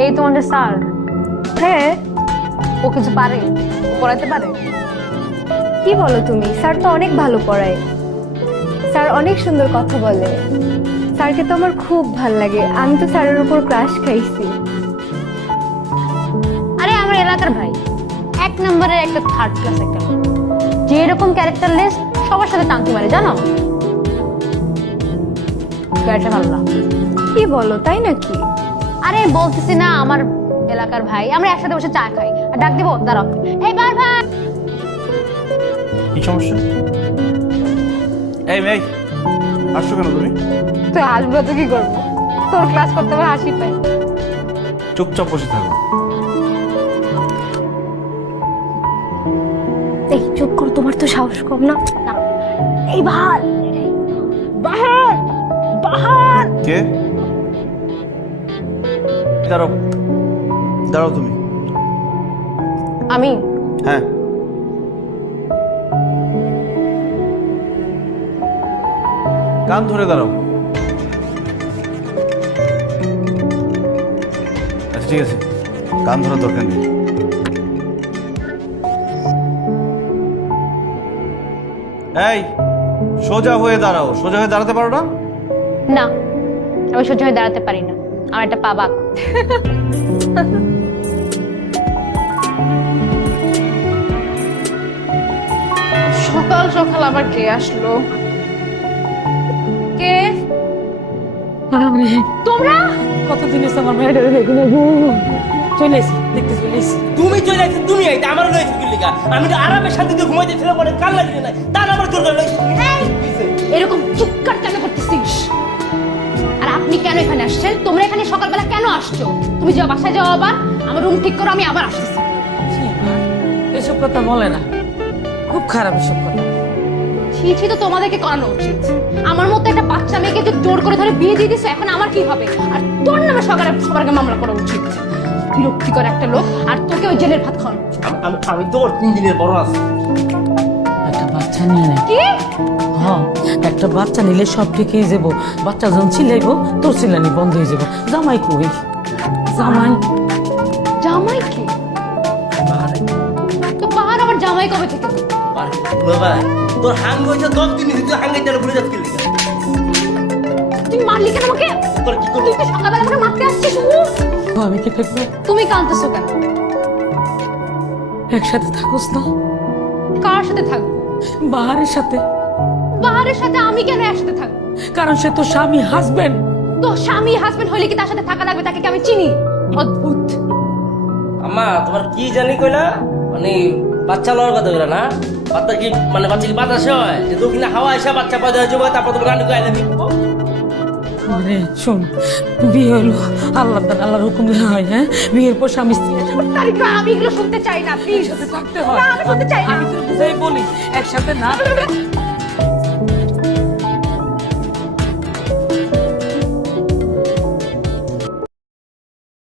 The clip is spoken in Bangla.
এই তোমাদের স্যার? হ্যাঁ। ও কিছু পারে? ও পড়াতে পারে? কি বলো তুমি? স্যার তো অনেক ভালো পড়ায়। স্যার অনেক সুন্দর কথা বলে। স্যারকে তো আমার খুব ভাল লাগে। আমি তো স্যারের উপর ক্রাশ খাইছি। আরে আমার এলাকার ভাই, 1 নম্বরের একটা থার্ড ক্লাস একটা লোক, যে এরকম ক্যারেক্টারলেস সবার সাথে টাঙ্কি মারে, জানো? গাড়িটা ভালো না। কি বলো, তাই নাকি? আরে বলতেছি না, আমার এলাকার ভাই, আমরা একসাথে বসে চা খাই। আর ডাক দিব, দাঁড়াও, এই ভাই ভাই। কি সমস্যা? এই মেয়ে, আসছো কেন তুমি? তুই হাসবো তো কি করবো? তোর ক্লাস করতে হবে, হাসি পাই। চুপচাপ বসে থাকো। এই চুপ করো, তোমার তো সাহস কম না। না। এই বাহার, বাহার, বাহার। কে? দাঁড়াও, দাঁড়াও তুমি। আমি হ্যাঁ, কান ধরে দাঁড়াও। আচ্ছা ঠিক আছে, কান ধরার দরকার নেই। এই, সোজা হয়ে দাঁড়াও। সোজা হয়ে দাঁড়াতে পারো না? না, আমি সহ্য হয়ে দাঁড়াতে পারি না। আমার একটা পা বাঁক। সকাল সকাল আবার কে আসলো? কে? তোমরা কতদিন এসে আমার মেয়েটা দেখি না, চলে এসি, দেখতে চলে এসি। তুমি চলে আসছো, তুমি আইতে আমার লইছো কি লিগা? আমি তো আরামে শান্তিতে ঘুমাইতে ছিলাম, পরে কাল লাগবে না, তার আমার জোর করে লইছো। এরকম চিৎকার কেন করতেছিস? আর আপনি কেন এখানে আসছেন? তোমরা এখানে সকালবেলা কেন আসছো? তুমি যাও, বাসায় যাও, আবার আমার রুম ঠিক করো, আমি আবার আসতেছি। এসব কথা বলে না, খুব খারাপ এসব কথা। ছি ছি, তো তোমাদেরকে করানো উচিত। আমার মতো একটা বাচ্চা মেয়েকে যে জোর করে ধরে বিয়ে দিয়ে দিছো, এখন আমার কি হবে? আর তোর নামে সবার আগে মামলা করা উচিত। বিরক্তিকর একটা লোক, আর তোকে ওই জেলের ভাত খাওয়ানো উচিত। আমি তোর 3 দিনের বড় আছি। একটা বাচ্চা নিয়ে নে। কি? হ্যাঁ, একটা বাচ্চা নিলে সব ঠিকই যাবো। বাচ্চা যখন চিল্লাইবো, তোর চিল্লানি বন্ধ হয়ে যাবো। জামাই কই? জামাই জামাই কি? তো পাহাড় আবার জামাই কবে থেকে? বাবা, তোর হাঙ্গ হইছে 10 দিন, তুই হাঙ্গাইতে ভুলে যাচ্ছিস কি লিগা? তুই মারলি কেন আমাকে? তোর কি করলি? তুই তো সকালবেলা করে মারতে আসছিস। আমি কি থাকবো? তুমি কাঁদতেছো কেন? একসাথে থাকোস না? কার সাথে থাকবো? বাহারের সাথে। বাহারের সাথে আমি কেন একসাথে থাকবো? কারণ সে তো স্বামী, হাজবেন্ড। তো স্বামী হাজবেন্ড হইলে কি তার সাথে থাকা লাগবে? তাকে কি আমি চিনি? অদ্ভুত। আম্মা, তোমার কি জানি কইলা? মানে বাচ্চা লওয়ার কথা কইলা না? বাচ্চা কি মানে বাচ্চা কি বাতাসে হয়? যে দক্ষিণে হাওয়া এসে বাচ্চা পয়দা হয়ে যাবে, তারপর তোমার রানী কইলা দিব। আরে শোন, বিয়ে হলো আল্লাহ তাআলা, আল্লাহর হুকুম হয়। হ্যাঁ, বিয়ের পর স্বামী স্ত্রী তারিকা, আমি এগুলো শুনতে চাই না, প্লিজ। থাকতে হয়। না, আমি শুনতে চাই না। আমি তোর বুঝাই বলি, একসাথে না